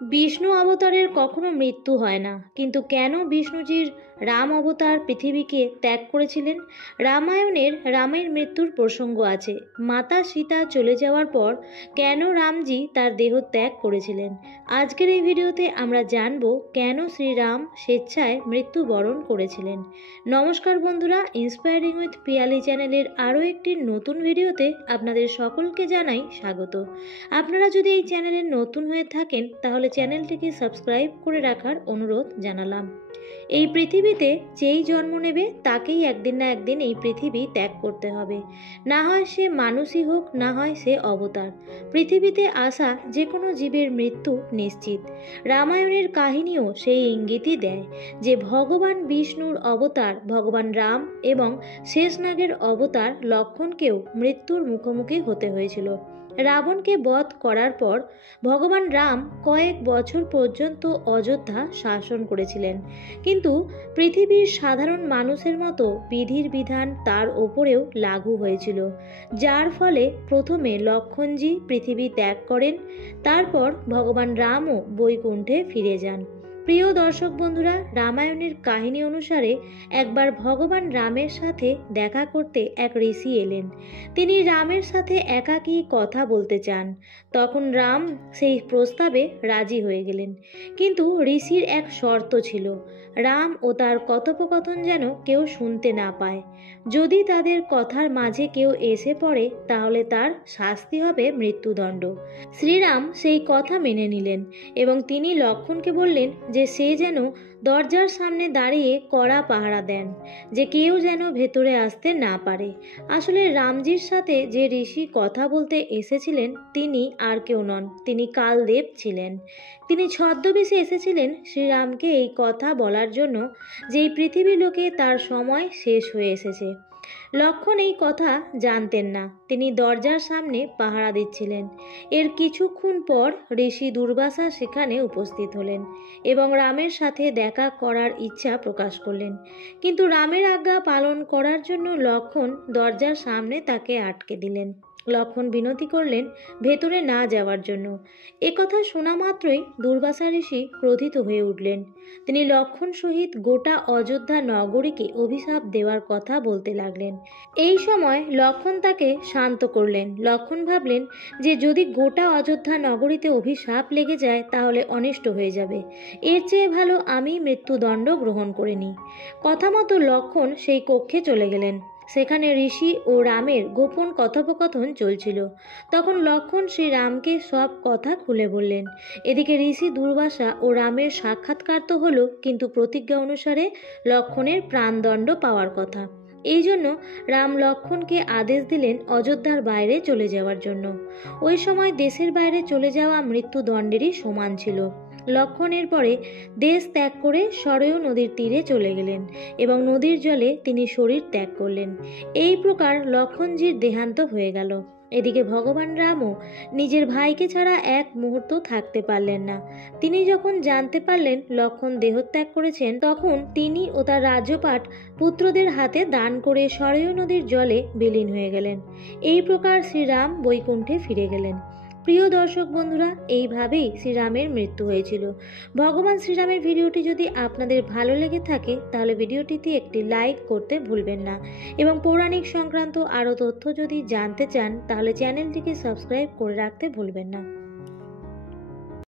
বিষ্ণু অবতারের কখনো মৃত্যু হয় না, কিন্তু কেন বিষ্ণুজির রাম অবতার পৃথিবীকে ত্যাগ করেছিলেন? রামায়ণের রামের মৃত্যুর প্রসঙ্গ আছে। মাতা সীতা চলে যাওয়ার পর কেন রামজি তার দেহ ত্যাগ করেছিলেন? আজকের এই ভিডিওতে আমরা জানব কেন শ্রীরাম স্বেচ্ছায় মৃত্যুবরণ করেছিলেন। নমস্কার বন্ধুরা, ইন্সপায়ারিং উইথ পিয়ালি চ্যানেলের আরও একটি নতুন ভিডিওতে আপনাদের সকলকে জানাই স্বাগত। আপনারা যদি এই চ্যানেলে নতুন হয়ে থাকেন তাহলে চ্যানেলটিকে সাবস্ক্রাইব করে রাখার অনুরোধ জানালাম। এই পৃথিবীতে যেই জন্ম নেবে তাকেই একদিন না একদিন এই পৃথিবী ত্যাগ করতে হবে। না হয় সে মানুষই হোক, না হয় সে অবতার। পৃথিবীতে আসা যে কোনো জীবের মৃত্যু নিশ্চিত। রামায়ণের কাহিনীও সেই ইঙ্গিতই দেয় যে ভগবান বিষ্ণুর অবতার ভগবান রাম এবং শেষনাগের অবতার লক্ষ্মণকেও মৃত্যুর মুখোমুখি হতে হয়েছিল। রাবণকে বধ করার পর ভগবান রাম কয়েক বছর পর্যন্ত অযোধ্যা শাসন করেছিলেন, কিন্তু পৃথিবীর সাধারণ মানুষের মতো বিধির বিধান তার ওপরেও লাগু হয়েছিল, যার ফলে প্রথমে লক্ষ্মণজি পৃথিবী ত্যাগ করেন, তারপর ভগবান রামও বৈকুণ্ঠে ফিরে যান। প্রিয় দর্শক বন্ধুরা, রামায়ণের কাহিনী অনুসারে একবার ভগবান রামের সাথে দেখা করতে এক ঋষি এলেন। তিনি রামের সাথে একাকী কথা বলতে চান। তখন রাম সেই প্রস্তাবে রাজি হয়ে গেলেন, কিন্তু ঋষির এক শর্ত ছিল, রাম ও তার কথোপকথন যেন কেউ শুনতে না পায়। যদি তাদের কথার মাঝে কেউ এসে পড়ে তাহলে তার শাস্তি হবে মৃত্যুদণ্ড। শ্রীরাম সেই কথা মেনে নিলেন এবং তিনি লক্ষ্মণকে বললেন যে সে যেন দরজার সামনে দাঁড়িয়ে কড়া পাহারা দেন, যে কেউ যেন ভেতরে আসতে না পারে। আসলে রামজির সাথে যে ঋষি কথা বলতে এসেছিলেন তিনি আর কেউ নন, তিনি কালদেব ছিলেন। তিনি ছদ্মবেশে এসেছিলেন শ্রীরামকে এই কথা বলার জন্য যে এই পৃথিবী লোকে তার সময় শেষ হয়ে এসেছে। লক্ষ্মণ এই কথা জানতেন না, তিনি দরজার সামনে পাহারা দিচ্ছিলেন। এর কিছুক্ষণ পর ঋষি দুর্বাসা সেখানে উপস্থিত হলেন এবং রামের সাথে দেখা করার ইচ্ছা প্রকাশ করলেন, কিন্তু রামের আজ্ঞা পালন করার জন্য লক্ষ্মণ দরজার সামনে তাকে আটকে দিলেন। লক্ষ্মণ বিনতি করলেন ভেতরে না যাওয়ার জন্য। একথা শোনা মাত্রই দুর্বাসা ঋষি ক্রোধিত হয়ে উঠলেন। তিনি লক্ষ্মণ সহিত গোটা অযোধ্যা নগরীকে অভিশাপ দেওয়ার কথা বলতে লাগলেন। এই সময় লক্ষ্মণ তাকে শান্ত করলেন। লক্ষ্মণ ভাবলেন যে যদি গোটা অযোধ্যা নগরীতে অভিশাপ লেগে যায় তাহলে অনিষ্ট হয়ে যাবে, এর চেয়ে ভালো আমি মৃত্যুদণ্ড গ্রহণ করে নিই। কথা মতো লক্ষ্মণ সেই কক্ষে চলে গেলেন। সেখানে ঋষি ও রামের গোপন কথোপকথন চলছিল। তখন লক্ষ্মণ শ্রীরামকে সব কথা খুলে বললেন। এদিকে ঋষি দুর্বাসা ও রামের সাক্ষাৎকার তো হলো, কিন্তু প্রতিজ্ঞা অনুসারে লক্ষ্মণের প্রাণদণ্ড পাওয়ার কথা। এই জন্য রাম লক্ষ্মণকে আদেশ দিলেন অযোধ্যার বাইরে চলে যাওয়ার জন্য। ওই সময় দেশের বাইরে চলে যাওয়া মৃত্যুদণ্ডেরই সমান ছিল। লক্ষ্মণের পরে দেশ ত্যাগ করে সরয়ূ নদীর তীরে চলে গেলেন এবং নদীর জলে তিনি শরীর ত্যাগ করলেন। এই প্রকার লক্ষ্মণজির দেহান্ত হয়ে গেল। এদিকে ভগবান রামও নিজের ভাইকে ছাড়া এক মুহূর্ত থাকতে পারলেন না। তিনি যখন জানতে পারলেন লক্ষ্মণ দেহত্যাগ করেছেন, তখন তিনি ও তার রাজ্যপাট পুত্রদের হাতে দান করে সরয়ূ নদীর জলে বিলীন হয়ে গেলেন। এই প্রকার শ্রীরাম বৈকুণ্ঠে ফিরে গেলেন। প্রিয় দর্শক বন্ধুরা, এইভাবেই শ্রীরামের মৃত্যু হয়েছিল। ভগবান শ্রীরামের ভিডিওটি যদি আপনাদের ভালো লেগে থাকে তাহলে ভিডিওটিতে একটি লাইক করতে ভুলবেন না এবং পৌরাণিক সংক্রান্ত আরও তথ্য যদি জানতে চান তাহলে চ্যানেলটিকে সাবস্ক্রাইব করে রাখতে ভুলবেন না।